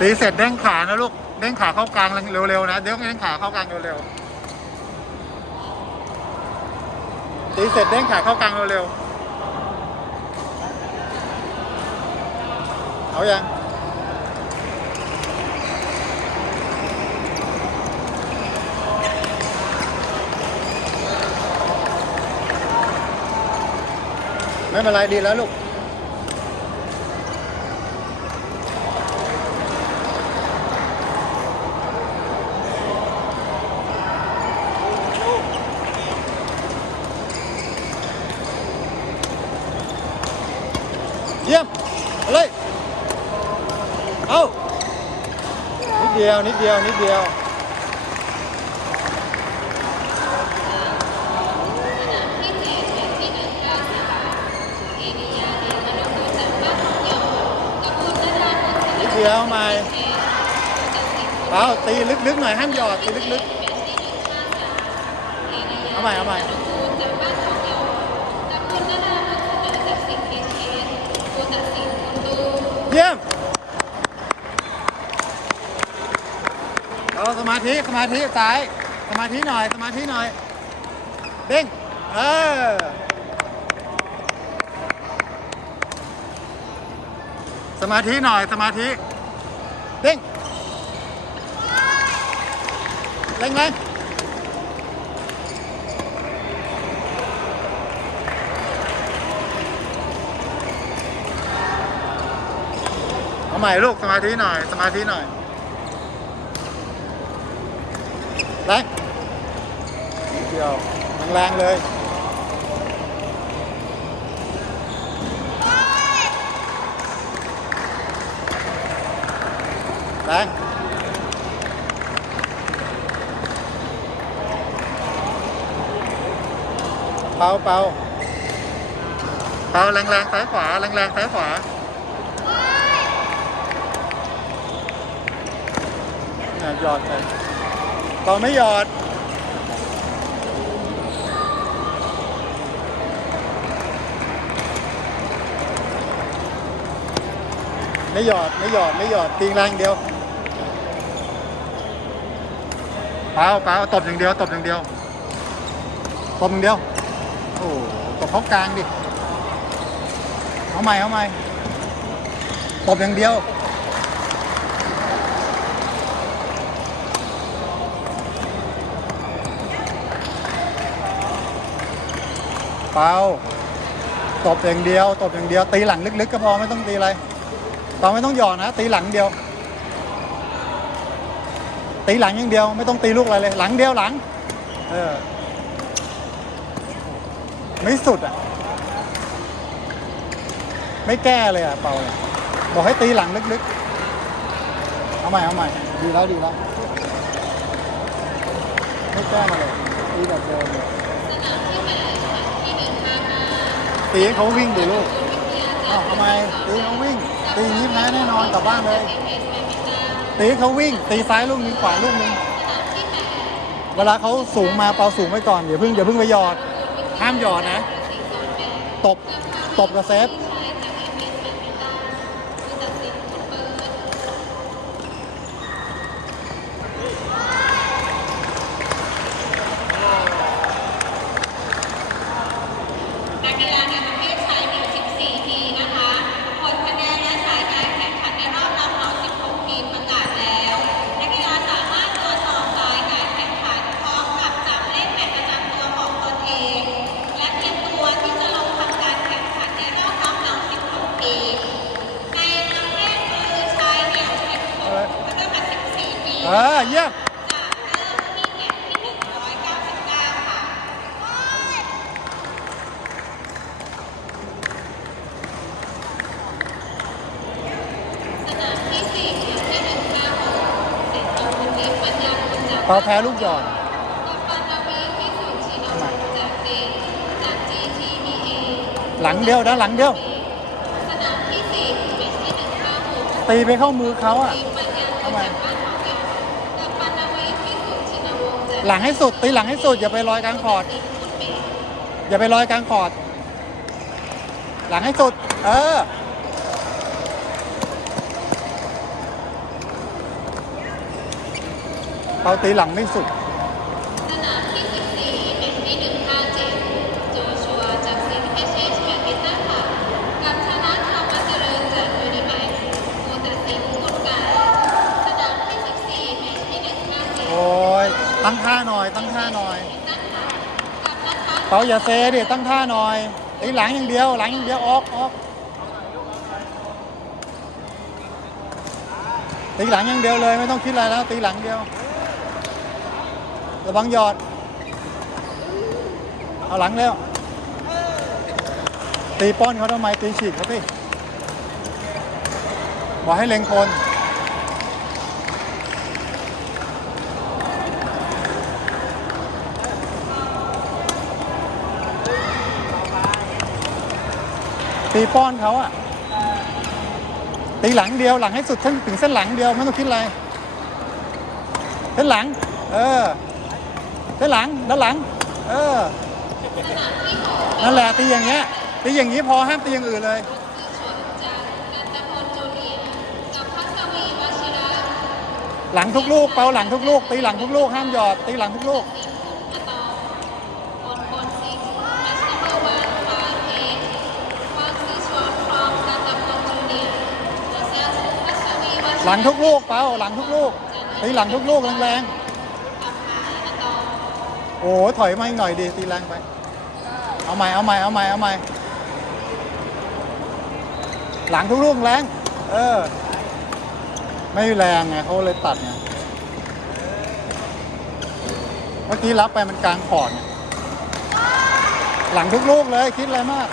ตีเสร็จเด้งขานะลูก เด้งขาเข้ากลางเร็วๆนะเด้งเด้งขาเข้ากลางเร็วๆตีเสร็จเด้งขาเข้ากลางเร็วๆเอายังไม่เป็นไรดีแล้วลูก เยี่ยมเอาเลย เอานิ ดเดียวนิดเดียวนิดเดียวนิดเดียวใหม่เอาตีลึกๆหน่อยห้ามหยอดตีลึกๆเอาใหม่เอาใหม่เยี่ยม เอาส มาธิสมาธิซ้ายสมาธิหน่อยสมาธิหน่อยเด้งเออสมาธิหน่อยสมาธิเด้งแรงแรงเอาใหม่ลูกสมาธิหน่อยสมาธิหน่อย แรงนิดเดียวแรงๆเลยแรง เป่าเป่หยอดไปเป่าไม่หยอด ไม่หยอด ไม่หยอด ไม่หยอดตีแรงเดียวเปล่าเปล่าตบอย่างเดียว ตบอย่างเดียว ตบอย่างเดียว โอ้ตบเขากลางดิ เอาใหม่ เอาใหม่ ตบอย่างเดียว เปล่าตบอย่างเดียว ตบอย่างเดียว ตีหลังลึกๆก็พอไม่ต้องตีอะไรตอนไม่ต้องหย่อนนะ ตีหลังเดียว ตีหลังอย่างเดียว ไม่ต้องตีลูกอะไรเลย หลังเดียวหลัง เออ ไม่สุดอะ ไม่แก้เลยอะเปาเนี่ยบอกให้ตีหลังลึกๆ เอาใหม่เอาใหม่ ดีแล้วดีแล้ว ไม่แก้มาเลยตีแบบเดิมเลย ตีให้เขาวิ่งดิลูกอ้าวทำไมตีเขาวิ่ง ตีอย่างนี้แพ้แน่นอนกลับบ้านเลย ตีให้เขาวิ่ง ตีซ้ายลูกนึงขวาลูกนึงเวลาเขาสูงมาเปาสูงไว้ก่อนอย่าเพิ่งอย่าเพิ่งไปหยอดห้ามหยอดนะ ตบตบกับเซฟ พอแพ้ลูกหย่อนหลังเดียวนะหลังเดียวตีไปเข้ามือเขาอะหลังให้สุดตีหลังให้สุดอย่าไปลอยกลางคอด อย่าไปลอยกลางคอด หลังให้สุด เออ เขาตีหลังไม่สุดสนามที่ 14เป็นที่157โจชัวจากสิงห์เอชเอชแบดมินตันค่ะกับชนะธรรมเจริญจากยูนิแม็กซ์โมตสินกุลการสนามที่ 14เป็นที่157โอ้ยตั้งท่าหน่อย ตั้งท่าหน่อยนั่นค่ะกับนะคะเขาอย่าเซดิตั้งท่าหน่อยตีหลังอย่างเดียว หลังอย่างเดียวออกออกตีหลังอย่างเดียวเลยไม่ต้องคิดอะไรแล้วตีหลังเดียว ระวังหยอด เอาหลังเร็วตีป้อนเขาทำไม ตีฉีกเขาสิบอกให้เล็งคนตีป้อนเขาอะตีหลังเดียวหลังให้สุดเส้นถึงเส้นหลังเดียวไม่ต้องคิดอะไรเส้นหลัง เออ เส้นหลังด้านหลัง เออนั่นแหละตีอย่างเงี้ยตีอย่างงี้พอห้ามตีอย่างอื่นเลยหลังทุกลูกเปาหลังทุกลูกตีหลังทุกลูกห้ามหยอดตีหลังทุกลูกหลังทุกลูกเปาหลังทุกลูกตีหลังทุกลูกแรงอัมพายอะตอม ๆ โอ้ถอยมาอีกหน่อยดีตีแรงไป เอาใหม่เอาใหม่เอาใหม่เอาใหม่หลังทุกลูกแรง เออ ไม่แรงไงเขาเลยตัดไงเมื่อกี้รับไปมันกลางขอดหลังทุกลูกเลยคิดอะไรมาก